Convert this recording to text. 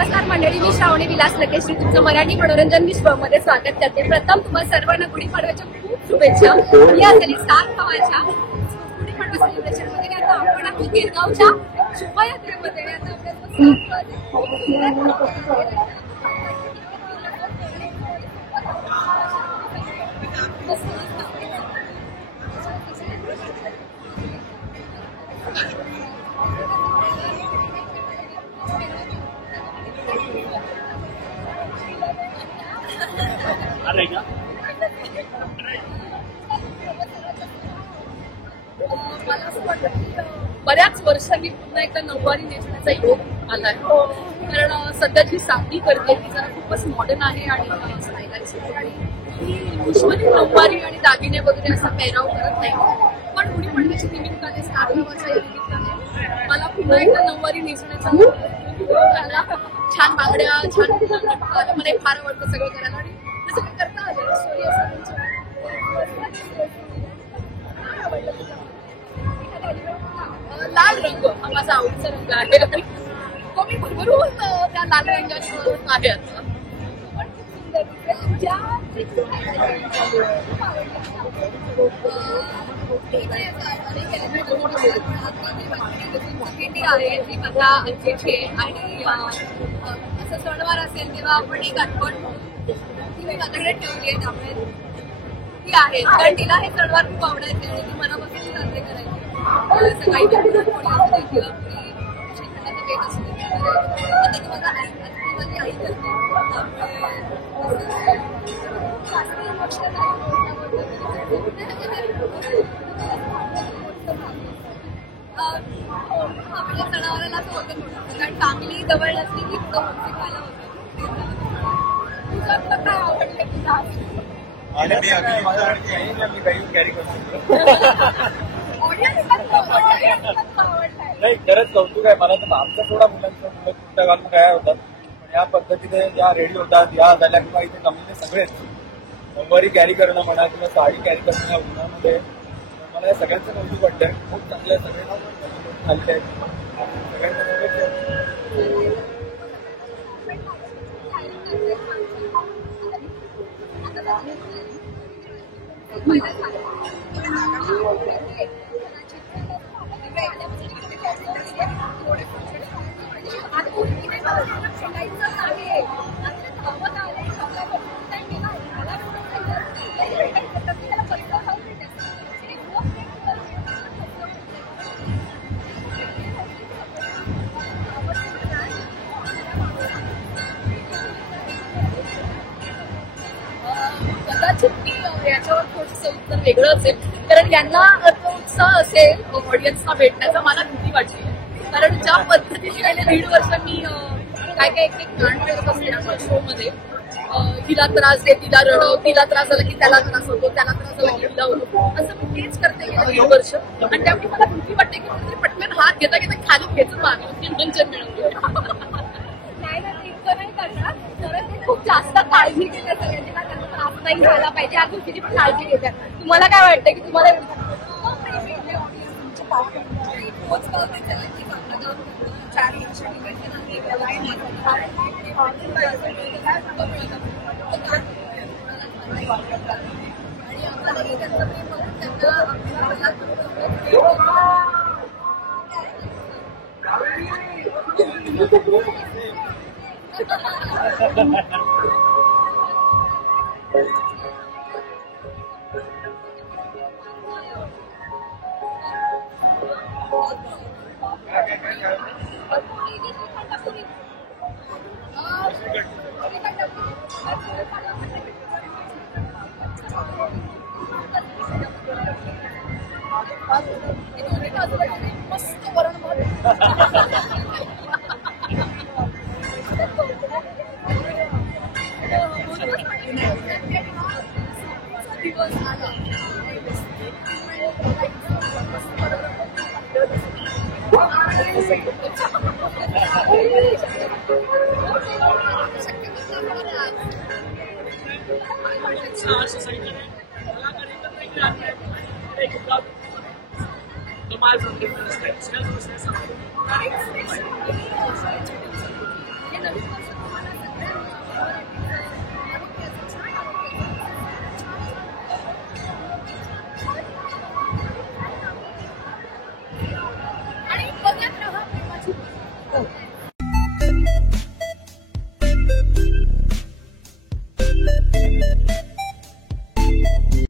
नमस्कार मंडळी, मी श्रावणी विलास लकेश्री तुमचं मराठी मनोरंजन विश्वमध्ये स्वागत करते. प्रथम तुम्हाला सर्वांना गुढीपाडव्याच्या खूप शुभेच्छा. मी असलेली स्टार भावाच्या गुढीपाडवा सेलिब्रेशन मध्ये आता आपण आहोत गिरगावच्या शोभायात्रेमध्ये. आता मला असं वाटतं की बऱ्याच वर्षांनी पुन्हा एकदा नऊवारी नेसण्याचा योग आलाय. कारण सध्याची साडी करते ती जरा खूपच मॉडर्न आहे आणि स्टायलाइज आहे आणि ती युजली नऊवारी आणि दागिने वगैरे असा पेहराव करत नाही. पण गुढीपाडव्याच्या निमित्ताने स्टार भावाच्या या निमित्ताने मला पुन्हा एकदा नऊवारी नेसण्याचा योग आला. छान बांगड्या, छान नटकाला मला फार आवडतं सगळं करायला आणि ते सगळं करता आलं. सोयी असं लाल रंग हा माझा आवडीचा रंग आहे. तो मी भरभरून त्या लाल रंगाने आहे आता. आहे ती माझ्या आजीची आणि असं सणवार असेल तेव्हा आपण एक आठवण ती मी माझ्याकडे ठेवली आहे. त्यामुळे ती आहे कारण तिला हे सणवार खूप आवडायचे आणि ती मनापासून साजरे करायची. सकाळी कोणी असते किंवा कोणी श्रीखंडाचा बेत असतो आता ती माझा आई माझी आई करते. आपल्या सणावाराला असं होतं कारण फॅमिली जवळ असली की मोठी खायला होतं. तुझं काय आवडलं तुला? नाही खरंच कौतुक आहे मला. तर आमच्या थोडा मुलं कुठल्या घालून काय होतात पण या पद्धतीने ज्या रेडी होतात या झाल्या किंवा इथे कमीने सगळेच नऊवारी कॅरी करणं म्हणा किंवा साडी कॅरी करणं या उन्हामध्ये मला या सगळ्यांचं कौतुक वाटतंय. खूप चांगलं आहे. सगळे चालले आहेत सगळ्यांचं. याच्यावर थोडंसं उत्तर वेगळं असेल कारण यांना उत्साह असेल ऑडियन्सना भेटण्याचा मला भीती वाटते. कारण ज्या पद्धतीने गेले 1.5 वर्ष मी काय काय एक गाण करत असते ना शो मध्ये. तिला त्रास दे, तिला रडव, तिला त्रास झाला की त्याला त्रास होतो, त्याला त्रास झाला की तिला होतो, असं मी तेच करते गेले 1.5 वर्ष. आणि त्यामुळे मला भीती वाटते की कुठेतरी पटकन हात घेता घेता खाली खेचून मागलं मंचन मिळवलं. नाही ना, इतकं नाही करणार. तर खूप जास्त काळजी घेते सगळ्यांची का त्यांना त्रास नाही झाला पाहिजे या गोष्टीची पण काळजी घेते. तुम्हाला काय वाटतं की तुम्हाला मस्त वरण दिवस आला. नवीन वर्ष तुम्हाला सगळ्यांना आरोग्याचं, छान आरोग्याचं, आणि बघत राहा प्रेमाची.